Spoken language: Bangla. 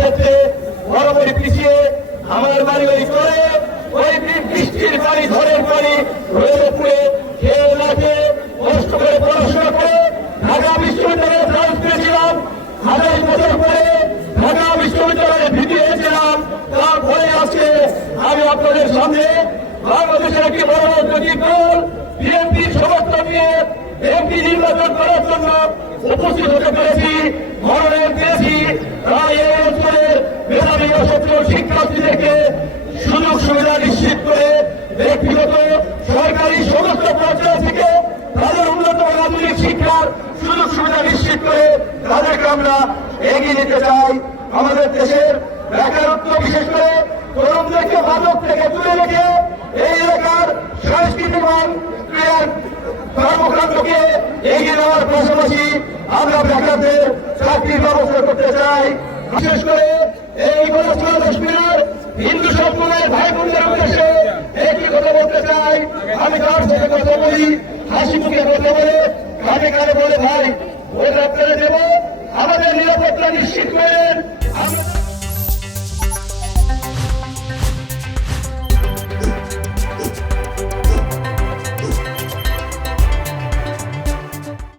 ক্ষেত্রে বরাবরই পিছিয়ে আমার বাড়ি করে ওই বৃষ্টির পানি ঝড়ের পানি রোদে পুড়ে খেয়ে না খেয়ে কষ্ট করে পড়াশোনা করে ঢাকা বিশ্ববিদ্যালয়ে চান্স পেয়েছিলাম। ২০০০ বছর পরে ঢাকা বিশ্ববিদ্যালয়ে ভীতি হয়েছিলাম। তারপরে আজকে আমি আপনাদের সামনে বাংলাদেশের একটি বড় রাজনৈতিক দল বিএনপির সমর্থন নিয়ে এমপি নির্বাচন করার জন্য উপস্থিত হতে পেরেছি, মনোনয়ন পেয়েছি। তাই এই অঞ্চলের মেধাবী অসচ্ছল শিক্ষার্থীদেরকে সুযোগ সুবিধা নিশ্চিত করে ব্যক্তিগত সরকারি সমস্ত পর্যায় থেকে তাদের উন্নত আধুনিক শিক্ষার সুযোগ সুবিধা নিশ্চিত করে তাদেরকে আমরা এগিয়ে নিতে চাই। আমাদের দেশের বেকারত্ব বিশেষ করে তরুণদেরকে মাদক থেকে দূরে রেখে এই এলাকার সাংস্কৃতিক এবং ক্রীড়ার কর্মকাণ্ডকে এগিয়ে নেওয়ার পাশাপাশি আমরা বেকারদের চাকরির ব্যবস্থা করতে চাই। বিশেষ করে এই গণতন্ত্র কাশ্মীরের হিন্দু সম্প্রদায়ের ভাই বোনদের উদ্দেশ্যে একটি কথা বলতে চাই। আমি তার সাথে কথা বলি, হাসি মুখে কথা বলে, কানে কানে বলে ভাই ভোট আপনারা দেব, আমাদের নিরাপত্তা নিশ্চিত করেন।